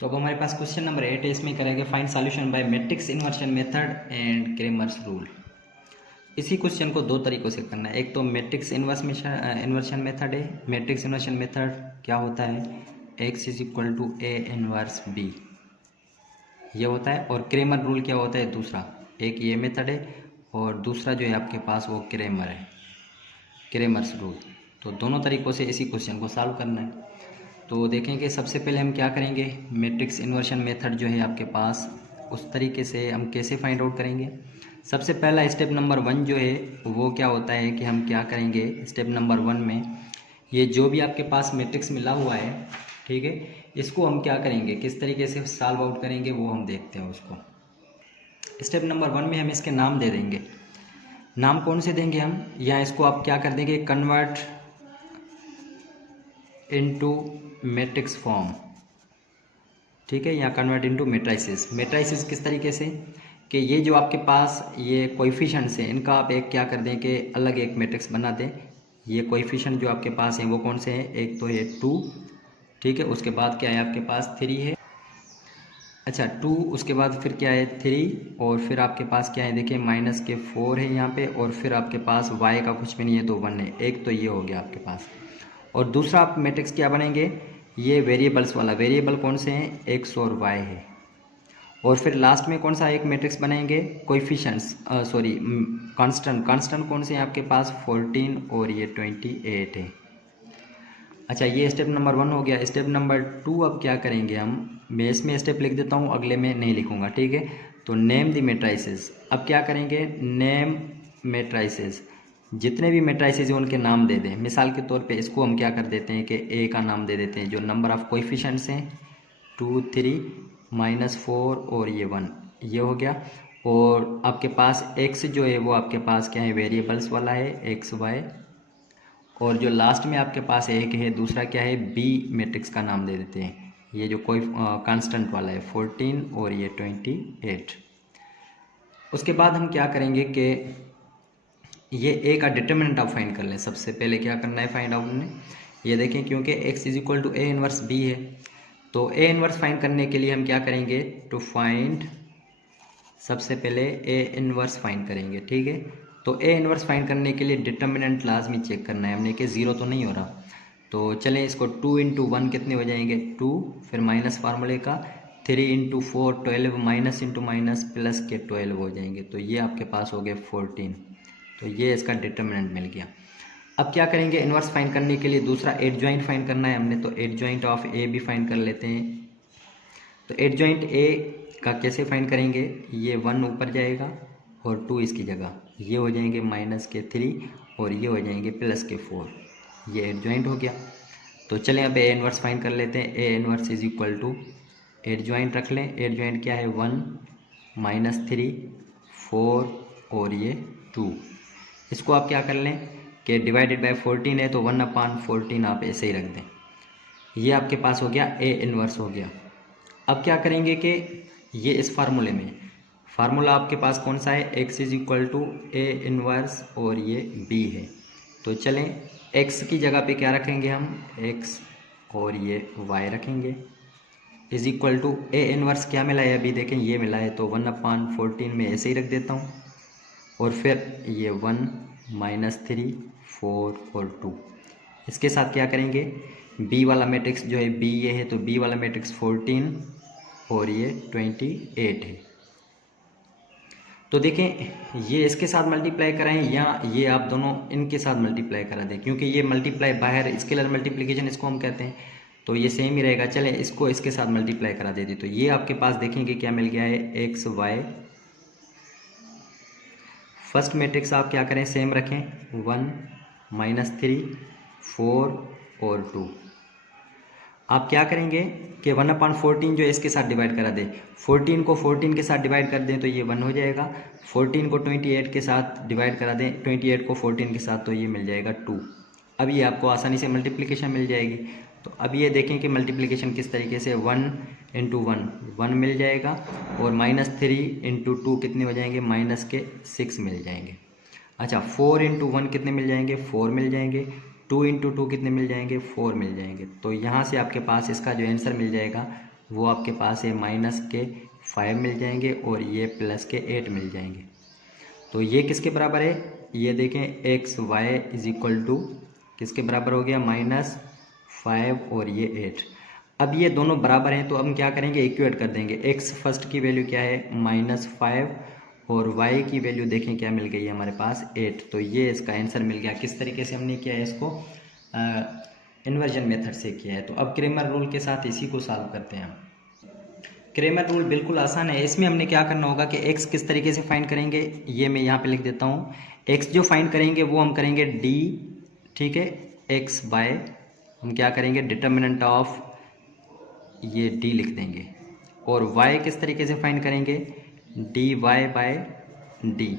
तो अब हमारे पास क्वेश्चन नंबर 8 है। इसमें करेंगे find solution by matrix inversion method and Cramer's rule. इसी क्वेश्चन को दो तरीकों से करना है। एक तो मैट्रिक्स इन्वर्शन मेथड है। मैट्रिक्स इन्वर्शन मेथड क्या होता है, x is equal to A inverse B, ये होता है। और क्रेमर रूल क्या होता है दूसरा, एक ये मेथड है और दूसरा जो है आपके पास वो क्रेमर है, क्रेमर्स रूल। तो दोनों तरीक़ों से इसी क्वेश्चन को सॉल्व करना है। तो देखेंगे सबसे पहले हम क्या करेंगे, मैट्रिक्स इन्वर्शन मेथड जो है आपके पास उस तरीके से हम कैसे फाइंड आउट करेंगे। सबसे पहला स्टेप नंबर 1 जो है वो क्या होता है कि हम क्या करेंगे, स्टेप नंबर 1 में ये जो भी आपके पास मैट्रिक्स मिला हुआ है, ठीक है, इसको हम क्या करेंगे, किस तरीके से सॉल्व आउट करेंगे वो हम देखते हैं उसको। स्टेप नंबर 1 में हम इसके नाम दे देंगे। नाम कौन से देंगे हम, या इसको आप क्या कर देंगे, कन्वर्ट इनटू मैट्रिक्स फॉर्म, ठीक है, या कन्वर्ट इनटू मैट्रिसेस। मैट्रिसेस किस तरीके से कि ये जो आपके पास ये कोएफिशिएंट्स हैं इनका आप एक क्या कर दें कि अलग एक मैट्रिक्स बना दें। ये कोएफिशिएंट जो आपके पास हैं वो कौन से हैं, एक तो है 2, ठीक है, उसके बाद क्या है आपके पास 3 है, अच्छा 2, उसके बाद फिर क्या है 3, और फिर आपके पास क्या है देखिए माइनस के 4 है यहाँ पे, और फिर आपके पास y का कुछ भी नहीं है तो 1 है। एक तो ये हो गया आपके पास। और दूसरा आप मैट्रिक्स क्या बनेंगे, ये वेरिएबल्स वाला, वेरिएबल कौन से हैं, x और y है। और फिर लास्ट में कौन सा एक मैट्रिक्स बनाएंगे, कोएफिशिएंट्स, सॉरी कांस्टेंट। कांस्टेंट कौन से हैं आपके पास, 14 और ये 28 है। अच्छा ये स्टेप नंबर 1 हो गया। स्टेप नंबर 2 अब क्या करेंगे हम, मैं इसमें स्टेप लिख देता हूँ, अगले में नहीं लिखूँगा, ठीक है। तो नेम द मैट्रिसेस, अब क्या करेंगे, नेम मैट्रिसेस, जितने भी मैट्रिसेस हैं उनके नाम दे दें। मिसाल के तौर पे इसको हम क्या कर देते हैं कि ए का नाम दे देते हैं, जो नंबर ऑफ कोएफिशिएंट्स हैं 2, 3, -4 और ये 1, ये हो गया। और आपके पास एक्स जो है वो आपके पास क्या है, वेरिएबल्स वाला है, एक्स वाई। और जो लास्ट में आपके पास एक है दूसरा क्या है, बी मैट्रिक्स का नाम दे देते हैं, ये जो कोई कांस्टेंट वाला है 14 और ये 28। उसके बाद हम क्या करेंगे कि ये ए का डिटर्मिनेंट आप फाइंड कर लें। सबसे पहले क्या करना है फाइंड आउट में, ये देखें क्योंकि x is equal to A inverse B है, तो ए इनवर्स फाइंड करने के लिए हम क्या करेंगे, टू फाइंड, सबसे पहले ए इनवर्स फाइंड करेंगे, ठीक है। तो ए इनवर्स फाइंड करने के लिए डिटर्मिनेंट लाजमी चेक करना है हमने कि 0 तो नहीं हो रहा। तो चलें इसको 2 इंटू 1 कितने हो जाएंगे 2, फिर माइनस फार्मूले का 3 into 4 12, minus into minus plus के 12 हो जाएंगे, तो ये आपके पास हो गए 14। तो ये इसका डिटर्मिनेंट मिल गया। अब क्या करेंगे, इनवर्स फाइंड करने के लिए दूसरा एडजॉइंट फाइंड करना है हमने, तो एडजॉइंट ऑफ ए भी फाइंड कर लेते हैं। तो एडजॉइंट ए का कैसे फाइंड करेंगे, ये 1 ऊपर जाएगा और 2 इसकी जगह, ये हो जाएंगे माइनस के 3 और ये हो जाएंगे प्लस के 4, ये एडजॉइंट हो गया। तो चलें अब ए इनवर्स फाइंड कर लेते हैं। A inverse is equal to, adjoint रख लें, एडजॉइंट क्या है 1 -3 4 और ये 2। इसको आप क्या कर लें कि डिवाइडेड बाय 14 है तो 1/14 आप ऐसे ही रख दें, ये आपके पास हो गया ए इनवर्स हो गया। अब क्या करेंगे कि ये इस फार्मूले में, फार्मूला आपके पास कौन सा है, x is equal to A inverse और ये b है। तो चलें x की जगह पे क्या रखेंगे हम, x और ये y रखेंगे, is equal to A inverse क्या मिला है अभी देखें, ये मिला है, तो 1/14 में ऐसे ही रख देता हूँ। और फिर ये 1 -3 4 और 2, इसके साथ क्या करेंगे, b वाला मैट्रिक्स जो है b ये है, तो b वाला मैट्रिक्स 14 और ये 28 है। तो देखें ये इसके साथ मल्टीप्लाई कराएं या ये आप दोनों इनके साथ मल्टीप्लाई करा दें, क्योंकि ये मल्टीप्लाई बाहर स्केलर मल्टीप्लिकेशन इसको हम कहते हैं, तो ये सेम ही रहेगा। चलें इसको इसके साथ मल्टीप्लाई करा देते, तो ये आपके पास देखेंगे क्या मिल गया है, एक्स वाई। फर्स्ट मैट्रिक्स आप क्या करें, सेम रखें, 1 -3 4 और 2। आप क्या करेंगे कि 1/14 जो इसके साथ डिवाइड करा दें, 14 को 14 के साथ डिवाइड कर दें तो ये 1 हो जाएगा, 14 को 28 के साथ डिवाइड करा दें, 28 को 14 के साथ, तो ये मिल जाएगा 2। अब ये आपको आसानी से मल्टीप्लिकेशन मिल जाएगी। तो अब ये देखें कि मल्टीप्लिकेशन किस तरीके से, 1 इंटू 1 1 मिल जाएगा, और -3 इंटू 2 कितने हो जाएंगे, -6 मिल जाएंगे। अच्छा 4 इंटू 1 कितने मिल जाएंगे, 4 मिल जाएंगे, 2 इंटू 2 कितने मिल जाएंगे, 4 मिल जाएंगे। तो यहाँ से आपके पास इसका जो आंसर मिल जाएगा वो आपके पास है माइनस के 5 मिल जाएंगे और ये प्लस के 8 मिल जाएंगे। तो ये किसके बराबर है, ये देखें x y is equal to किसके बराबर हो गया, -5 और ये 8। अब ये दोनों बराबर हैं तो हम क्या करेंगे, इक्वेट कर देंगे। एक्स फर्स्ट की वैल्यू क्या है -5 और वाई की वैल्यू देखें क्या मिल गई है हमारे पास 8। तो ये इसका आंसर मिल गया। किस तरीके से हमने किया है इसको, इन्वर्जन मेथड से किया है। तो अब क्रेमर रूल के साथ इसी को सॉल्व करते हैं। क्रेमर रूल बिल्कुल आसान है। इसमें हमने क्या करना होगा कि x किस तरीके से फाइंड करेंगे, ये मैं यहाँ पे लिख देता हूँ। x जो फाइंड करेंगे वो हम करेंगे d, ठीक है, x बाय हम क्या करेंगे, डिटर्मिनेंट ऑफ ये d लिख देंगे। और y किस तरीके से फाइंड करेंगे, dy बाय d।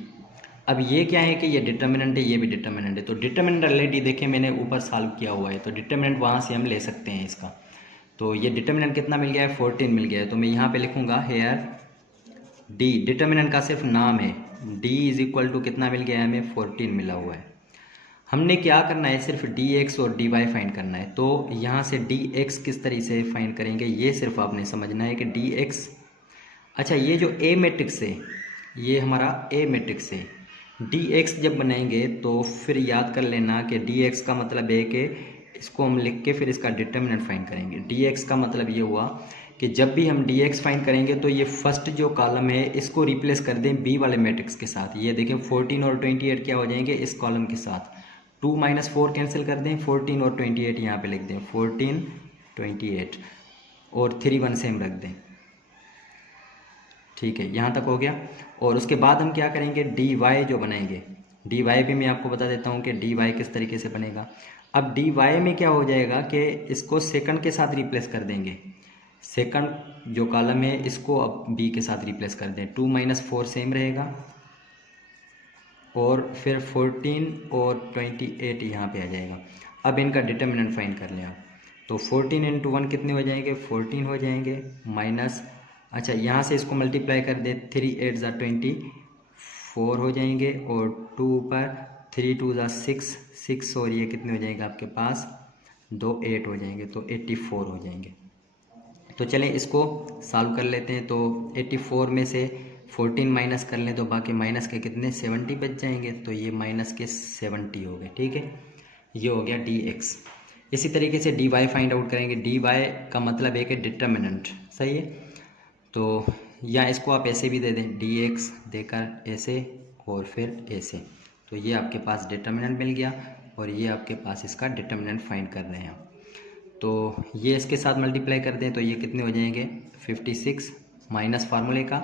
अब ये क्या है कि ये डिटर्मिनेंट है, ये भी डिटर्मिनेंट है। तो डिटर्मिनेंट ऑलरेडी देखें मैंने ऊपर सॉल्व किया हुआ है, तो डिटर्मिनेंट वहाँ से हम ले सकते हैं इसका। तो ये डिटर्मिनेंट कितना मिल गया है, 14 मिल गया है। तो मैं यहाँ पे लिखूँगा हेयर डी, डिटर्मिनेंट का सिर्फ नाम है, डी इज इक्वल टू कितना मिल गया है हमें, 14 मिला हुआ है। हमने क्या करना है, सिर्फ डी एक्स और डी वाई फाइंड करना है। तो यहाँ से डी एक्स किस तरीके से फाइंड करेंगे, ये सिर्फ आपने समझना है कि डी एक्स, अच्छा ये जो ए मैट्रिक्स है ये हमारा ए मैट्रिक्स है। डी एक्स जब बनाएंगे तो फिर याद कर लेना कि डी एक्स का मतलब है कि इसको हम लिख के फिर इसका डिटर्मिनेंट फाइंड करेंगे। डी एक्स का मतलब ये हुआ कि जब भी हम डी एक्स फाइंड करेंगे तो ये फर्स्ट जो कॉलम है इसको रिप्लेस कर दें बी वाले मैट्रिक्स के साथ। ये देखें 14 और 28 क्या हो जाएंगे इस कॉलम के साथ, 2 - 4 कैंसिल कर दें, 14 और 28 यहाँ पे लिख दें, 14 28 और 3 1 सेम रख दें। ठीक है, यहाँ तक हो गया। और उसके बाद हम क्या करेंगे, डी वाई जो बनाएंगे, डी वाई भी मैं आपको बता देता हूँ कि डी वाई किस तरीके से बनेगा। अब डी वाई में क्या हो जाएगा कि इसको सेकंड के साथ रिप्लेस कर देंगे। सेकंड जो कॉलम है इसको अब बी के साथ रिप्लेस कर दें, 2 - 4 सेम रहेगा और फिर 14 और 28 यहाँ पे आ जाएगा। अब इनका डिटर्मिनेंट फाइंड कर लें आप। तो 14 × 1 कितने हो जाएंगे, 14 हो जाएंगे, माइनस, अच्छा यहाँ से इसको मल्टीप्लाई कर दे, 3 8 = 24 हो जाएंगे और 2 ऊपर, 3 2 = 6 और ये कितने हो जाएंगे आपके पास 2 8 हो जाएंगे, तो 84 हो जाएंगे। तो चलें इसको सॉल्व कर लेते हैं। तो 84 में से 14 माइनस कर लें तो बाकी माइनस के कितने 70 बच जाएंगे, तो ये माइनस के 70 हो गए। ठीक है, ये हो गया डी एक्स। इसी तरीके से डी वाई फाइंड आउट करेंगे। डी वाई का मतलब है कि डिटर्मिनेंट, सही है। तो या इसको आप ऐसे भी दे दें, डी एक्स देकर ऐसे और फिर ऐसे, तो ये आपके पास डिटर्मिनेंट मिल गया और ये आपके पास इसका डिटर्मिनेंट फाइंड कर रहे हैं आप। तो ये इसके साथ मल्टीप्लाई कर दें तो ये कितने हो जाएंगे 56, माइनस फार्मूले का,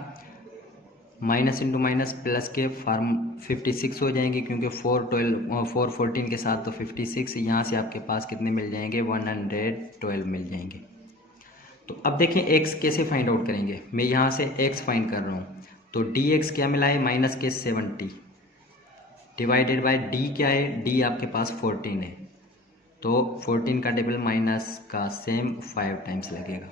माइनस इंटू माइनस प्लस के 56 हो जाएंगे, क्योंकि 4 14 के साथ तो 56, यहाँ से आपके पास कितने मिल जाएंगे 112 मिल जाएंगे। तो अब देखें x कैसे फाइंड आउट करेंगे। मैं यहाँ से x फाइंड कर रहा हूँ, तो dx क्या मिला है माइनस के 70 डिवाइडेड बाय d क्या है, d आपके पास 14 है, तो 14 का टेबल माइनस का सेम 5 टाइम्स लगेगा।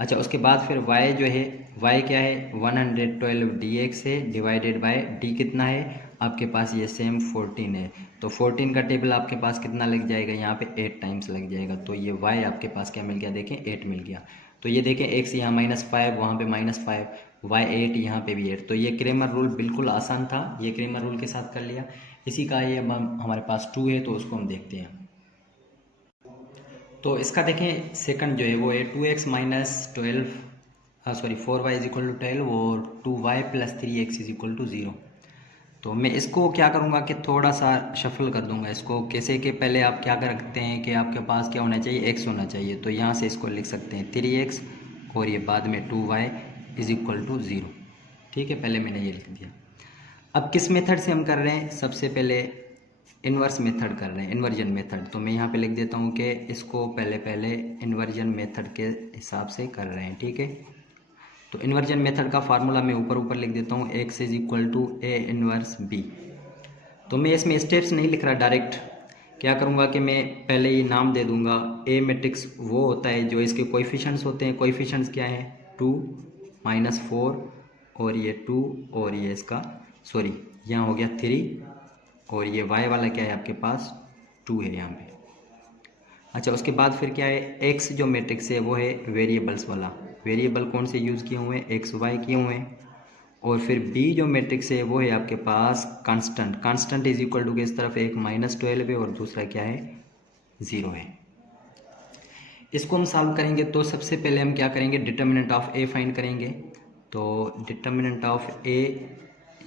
अच्छा उसके बाद फिर y जो है, y क्या है 112 dx है डिवाइडेड बाय d कितना है आपके पास ये सेम 14 है, तो 14 का टेबल आपके पास कितना लग जाएगा यहाँ पे 8 टाइम्स लग जाएगा। तो ये y आपके पास क्या मिल गया, देखें 8 मिल गया। तो ये देखें x यहाँ -5 वहाँ पे -5, y 8 यहाँ पे भी 8। तो ये क्रेमर रूल बिल्कुल आसान था, ये क्रेमर रूल के साथ कर लिया। इसी का ये हमारे पास 2 है, तो उसको हम देखते हैं। तो इसका देखें सेकंड जो है वो है 2x - 12 4y = 12 और 2y + 3x = 0। तो मैं इसको क्या करूँगा कि थोड़ा सा शफल कर दूँगा इसको, कैसे कि पहले आप क्या कर रखते हैं कि आपके पास क्या होना चाहिए x होना चाहिए, तो यहाँ से इसको लिख सकते हैं 3x और ये बाद में 2y = 0। ठीक है, पहले मैंने ये लिख दिया। अब किस मेथड से हम कर रहे हैं, सबसे पहले इन्वर्स मेथड कर रहे हैं, इन्वर्जन मेथड। तो मैं यहाँ पे लिख देता हूँ कि इसको पहले इन्वर्जन मेथड के हिसाब से कर रहे हैं। ठीक है, तो इन्वर्जन मेथड का फार्मूला मैं ऊपर लिख देता हूँ, x = a इन्वर्स b। तो मैं इसमें स्टेप्स नहीं लिख रहा, डायरेक्ट क्या करूँगा कि मैं पहले ये नाम दे दूँगा। ए मैट्रिक्स वो होता है जो इसके कोएफिशिएंट्स होते हैं। कोएफिशिएंट्स क्या है 2 - 4 और ये 2 और ये इसका यहाँ हो गया 3 और ये y वाला क्या है आपके पास 2 है यहाँ पे। अच्छा उसके बाद फिर क्या है x जो मैट्रिक्स है वो है वेरिएबल्स वाला, वेरिएबल कौन से यूज़ किए हुए हैं, एक्स वाई किए हुए हैं। और फिर बी जो मैट्रिक्स है वो है आपके पास constant, constant is equal to किस तरफ, एक -12 है और दूसरा क्या है, 0 है। इसको हम सॉल्व करेंगे तो सबसे पहले हम क्या करेंगे, डिटर्मिनेंट ऑफ ए फाइंड करेंगे। तो डिटर्मिनेंट ऑफ ए,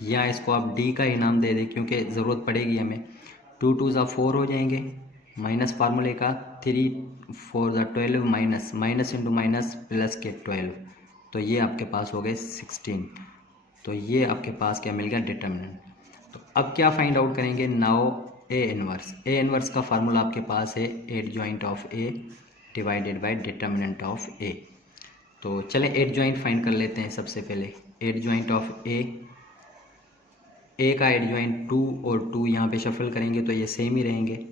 या इसको आप डी का ही नाम दे दें क्योंकि ज़रूरत पड़ेगी हमें। 2 2 ज़ा 4 हो जाएंगे, माइनस फार्मूले का 3 4 ज़ा 12, माइनस इंटू माइनस प्लस के 12, तो ये आपके पास हो गए 16। तो ये आपके पास क्या मिल गया, डिटर्मिनेंट। तो अब क्या फाइंड आउट करेंगे, now A inverse. A inverse का फार्मूला आपके पास है adjoint of A divided by determinant of A. तो चलें एडजॉइंट फाइंड कर लेते हैं सबसे पहले। एडजॉइंट ऑफ ए का एडजॉइंट 2 और 2 यहाँ पे शफल करेंगे तो ये सेम ही रहेंगे,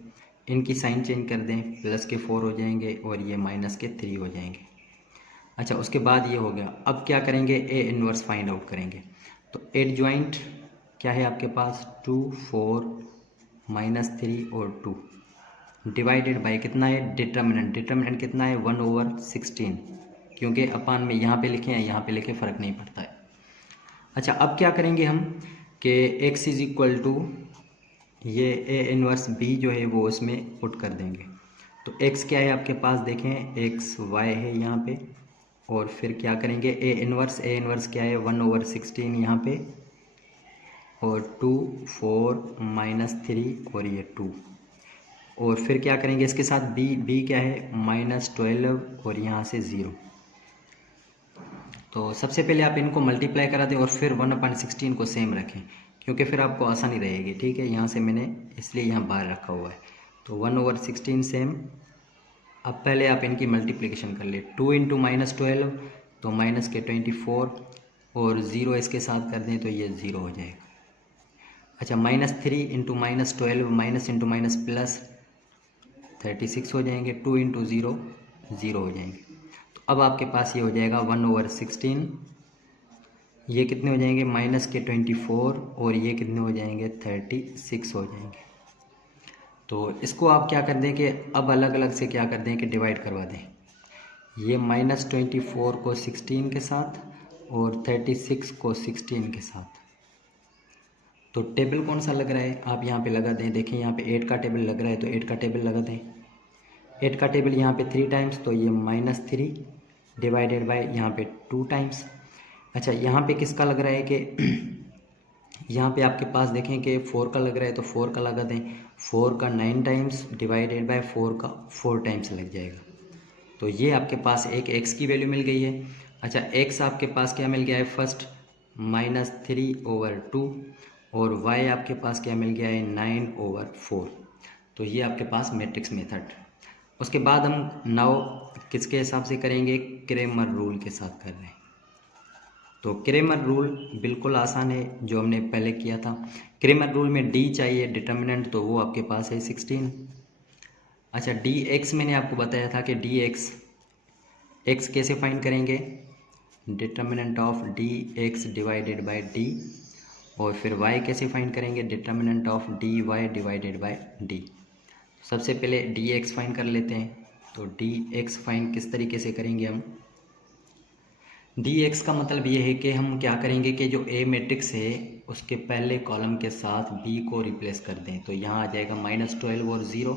इनकी साइन चेंज कर दें, प्लस के 4 हो जाएंगे और ये माइनस के 3 हो जाएंगे। अच्छा, उसके बाद ये हो गया। अब क्या करेंगे, ए इनवर्स फाइंड आउट करेंगे। तो एडजॉइंट क्या है आपके पास, 2 4 -3 और 2 डिवाइडेड बाय कितना है, डिटर्मिनेंट। डिटर्मिनेंट कितना है, 1/16, क्योंकि अपान में यहाँ पे लिखे हैं यहाँ पे लिखे फ़र्क नहीं पड़ता है। अच्छा, अब क्या करेंगे हम कि x इज इक्वल टू ये ए इनवर्स बी जो है वो उसमें पुट कर देंगे। तो x क्या है आपके पास, देखें x y है यहाँ पे, और फिर क्या करेंगे ए इनवर्स क्या है 1/16 यहाँ पे, और 2 4 -3 और ये 2, और फिर क्या करेंगे इसके साथ b क्या है -12 और यहाँ से 0। तो सबसे पहले आप इनको मल्टीप्लाई करा दें और फिर 1/16 को सेम रखें क्योंकि फिर आपको आसानी रहेगी। ठीक है, यहाँ से मैंने इसलिए यहाँ बाहर रखा हुआ है। तो 1/16 सेम। अब पहले आप इनकी मल्टीप्लिकेशन कर ले, 2 × -12 तो माइनस के 24 और 0 इसके साथ कर दें तो ये 0 हो जाएगा। अच्छा, -3 × -12 माइनस इंटू माइनस प्लस 36 हो जाएंगे, 2 × 0 0 हो जाएंगे। तो अब आपके पास ये हो जाएगा 1/16, ये कितने हो जाएंगे माइनस के 24 और ये कितने हो जाएंगे 36 हो जाएंगे। तो इसको आप क्या कर दें कि अब अलग अलग से क्या कर दें कि डिवाइड करवा दें, ये -24 को 16 के साथ और 36 को 16 के साथ। तो टेबल कौन सा लग रहा है आप यहाँ पे लगा दें, देखें यहाँ पे 8 का टेबल लग रहा है तो 8 का टेबल लगा दें। 8 का टेबल यहाँ पे 3 टाइम्स तो ये -3 डिवाइडेड बाय यहाँ पे 2 टाइम्स। अच्छा, यहाँ पे किसका लग रहा है कि यहाँ पे आपके पास देखें कि 4 का लग रहा है तो 4 का लगा दें, 4 का 9 टाइम्स डिवाइडेड बाय 4 का 4 टाइम्स लग जाएगा। तो ये आपके पास एक x की वैल्यू मिल गई है। अच्छा, x आपके पास क्या मिल गया है, फर्स्ट -3/2 और y आपके पास क्या मिल गया है 9/4। तो ये आपके पास मैट्रिक्स मेथड। उसके बाद हम नाउ किसके हिसाब से करेंगे, क्रेमर रूल के साथ कर रहे हैं। तो क्रेमर रूल बिल्कुल आसान है जो हमने पहले किया था। क्रेमर रूल में d चाहिए डिटर्मिनेंट, तो वो आपके पास है 16। अच्छा, dx मैंने आपको बताया था कि x कैसे फाइंड करेंगे, determinant of dx divided by d, और फिर y कैसे फाइंड करेंगे, determinant of dy divided by d। सबसे पहले dx फाइंड कर लेते हैं। तो dx फाइंड किस तरीके से करेंगे हम, dx का मतलब ये है कि हम क्या करेंगे कि जो a मैट्रिक्स है उसके पहले कॉलम के साथ b को रिप्लेस कर दें। तो यहाँ आ जाएगा -12 और 0,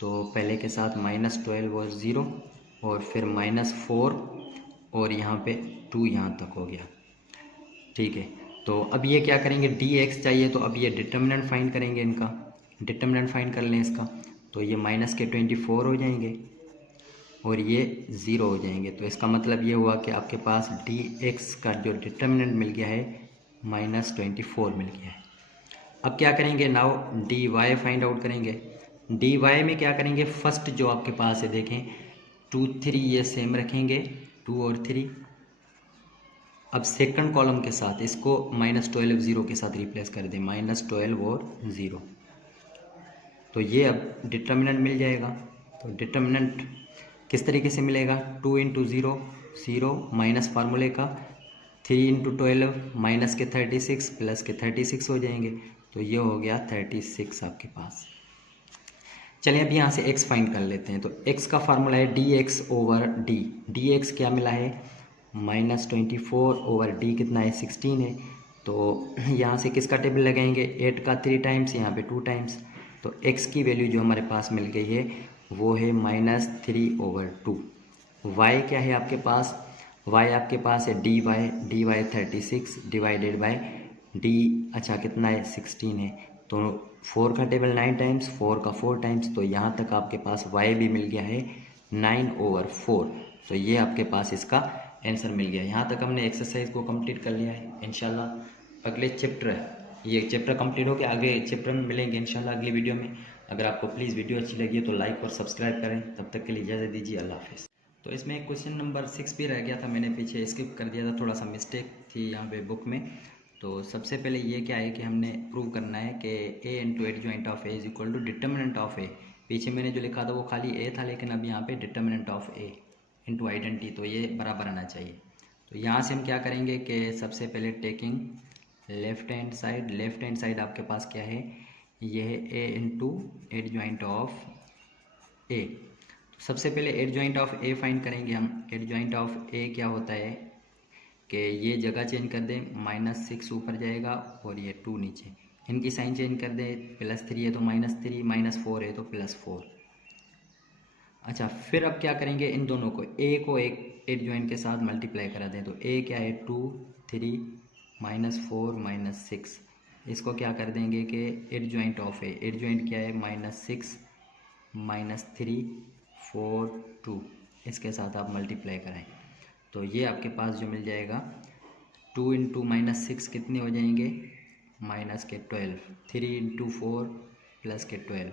तो पहले के साथ -12 और 0 और फिर -4 और यहाँ पे 2 यहाँ तक हो गया। ठीक है, तो अब ये क्या करेंगे, dx चाहिए तो अब ये डिटर्मिनेंट फाइंड करेंगे, इनका डिटर्मिनेंट फाइंड कर लें इसका। तो ये -24 हो जाएंगे और ये 0 हो जाएंगे। तो इसका मतलब ये हुआ कि आपके पास dx का जो डिटर्मिनेंट मिल गया है -24 मिल गया है। अब क्या करेंगे, नाउ dy फाइंड आउट करेंगे। dy में क्या करेंगे, फर्स्ट जो आपके पास है देखें 2 3 ये सेम रखेंगे, 2 और 3। अब सेकंड कॉलम के साथ इसको -12 0 के साथ रिप्लेस कर दें, -12 और 0। तो ये अब डिटर्मिनेंट मिल जाएगा। तो डिटर्मिनेंट किस तरीके से मिलेगा, 2 × 0 0 माइनस फार्मूले का, 3 × 12 माइनस के 36 प्लस के 36 हो जाएंगे। तो ये हो गया 36 आपके पास। चलिए अब यहाँ से x फाइंड कर लेते हैं। तो x का फार्मूला है dx ओवर d। dx क्या मिला है -24 ओवर d कितना है 16 है। तो यहाँ से किसका टेबल लगाएंगे 8 का 3 टाइम्स, यहाँ पे 2 टाइम्स। तो x की वैल्यू जो हमारे पास मिल गई है वो है -3 ओवर 2। y क्या है आपके पास, y आपके पास है dy 36 डिवाइडेड बाय d, अच्छा कितना है 16 है। तो 4 का टेबल 9 टाइम्स, 4 का 4 टाइम्स, तो यहाँ तक आपके पास y भी मिल गया है 9 ओवर 4। तो ये आपके पास इसका आंसर मिल गया। यहाँ तक हमने एक्सरसाइज को कंप्लीट कर लिया है। इंशाल्लाह अगले चैप्टर, ये चैप्टर कंप्लीट हो गया, आगे चैप्टर में मिलेंगे इंशाल्लाह अगली वीडियो में। अगर आपको प्लीज़ वीडियो अच्छी लगी है तो लाइक और सब्सक्राइब करें। तब तक के लिए इजाज़त दीजिए, अल्लाह हाफिज़। तो इसमें क्वेश्चन नंबर 6 भी रह गया था, मैंने पीछे स्किप कर दिया था, थोड़ा सा मिस्टेक थी यहाँ पे बुक में। तो सबसे पहले ये क्या है कि हमने प्रूव करना है कि a into adjoint of A is equal to determinant of A. पीछे मैंने जो लिखा था वो खाली a था, लेकिन अब यहाँ पे determinant of a into identity, तो ये बराबर आना चाहिए। तो यहाँ से हम क्या करेंगे कि सबसे पहले taking left hand side, left hand side आपके पास क्या है, ये है a into adjoint of a। सबसे पहले एडजॉइंट ऑफ ए फाइंड करेंगे हम। एडजॉइंट ऑफ ए क्या होता है कि ये जगह चेंज कर दें, -6 ऊपर जाएगा और ये 2 नीचे, इनकी साइन चेंज कर दें, +3 है तो -3, -4 है तो +4। अच्छा फिर अब क्या करेंगे, इन दोनों को ए को एक एडजॉइंट के साथ मल्टीप्लाई करा दें। तो ए क्या है 2 3 -4 -6, इसको क्या कर देंगे कि एडजॉइंट ऑफ ए, एडजॉइंट क्या है -6 -3 4 2, इसके साथ आप मल्टीप्लाई कराएं। तो ये आपके पास जो मिल जाएगा 2 इंटू -6 कितने हो जाएंगे -12, 3 इंटू 4 +12,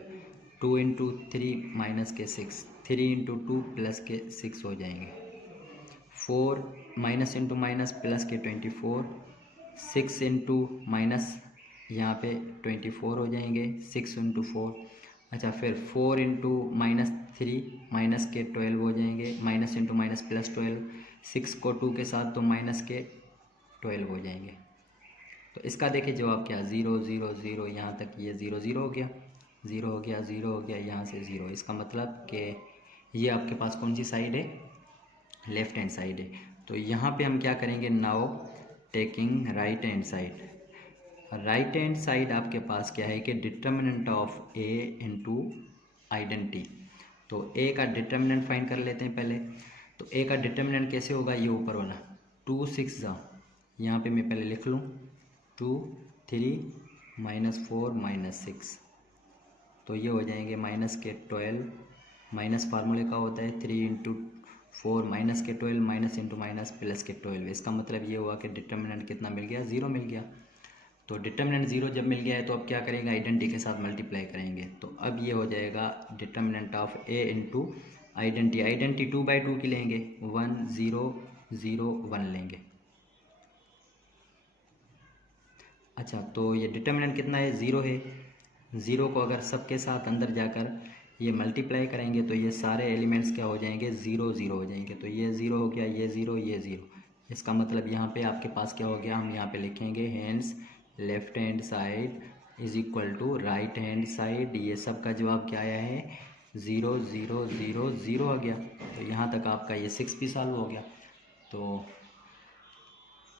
2 इंटू 3 -6, 3 इंटू 2 +6 हो जाएंगे, 4 minus into minus +24, 6 into minus यहाँ पे 24 हो जाएंगे, 6 इंटू 4। अच्छा फिर 4 इंटू -3 -12 हो जाएंगे, माइनस इंटू माइनस +12, 6 को 2 के साथ तो -12 हो जाएंगे। तो इसका देखिए जवाब क्या, 0 0 0, यहाँ तक ये 0 0 हो गया, 0 हो गया, 0 हो गया, यहाँ से 0। इसका मतलब कि ये आपके पास कौन सी साइड है, लेफ्ट हैंड साइड है। तो यहाँ पे हम क्या करेंगे, now taking right hand side. Right hand side आपके पास क्या है कि determinant of A into identity. तो ए का डिटर्मिनेंट फाइंड कर लेते हैं पहले। तो ए का डिटर्मिनेंट कैसे होगा, ये ऊपर वाला 2 6 यहाँ पे मैं पहले लिख लूँ 2 3 -4 -6, तो ये हो जाएंगे -12, माइनस फार्मूले का होता है 3 इंटू 4 -12, माइनस इंटू माइनस +12। इसका मतलब ये हुआ कि डिटर्मिनेंट कितना मिल गया, 0 मिल गया। तो डिटर्मिनेंट 0 जब मिल गया है तो अब क्या करेंगे, आइडेंटिटी के साथ मल्टीप्लाई करेंगे। तो अब ये हो जाएगा determinant of A into identity. Identity 2/2 की लेंगे, 1 0 0 1 लेंगे। अच्छा तो ये डिटर्मिनेंट कितना है, 0 है। 0 को अगर सबके साथ अंदर जाकर ये मल्टीप्लाई करेंगे तो ये सारे एलिमेंट्स क्या हो जाएंगे, 0 0 हो जाएंगे। तो ये 0 हो गया, ये 0 ये 0। इसका मतलब यहाँ पे आपके पास क्या हो गया, हम यहाँ पे लिखेंगे hands left hand side is equal to right hand side. ये सब का जवाब क्या आया है, 0 0 0 0 आ गया। तो यहाँ तक आपका ये 6 भी सॉल्व हो गया। तो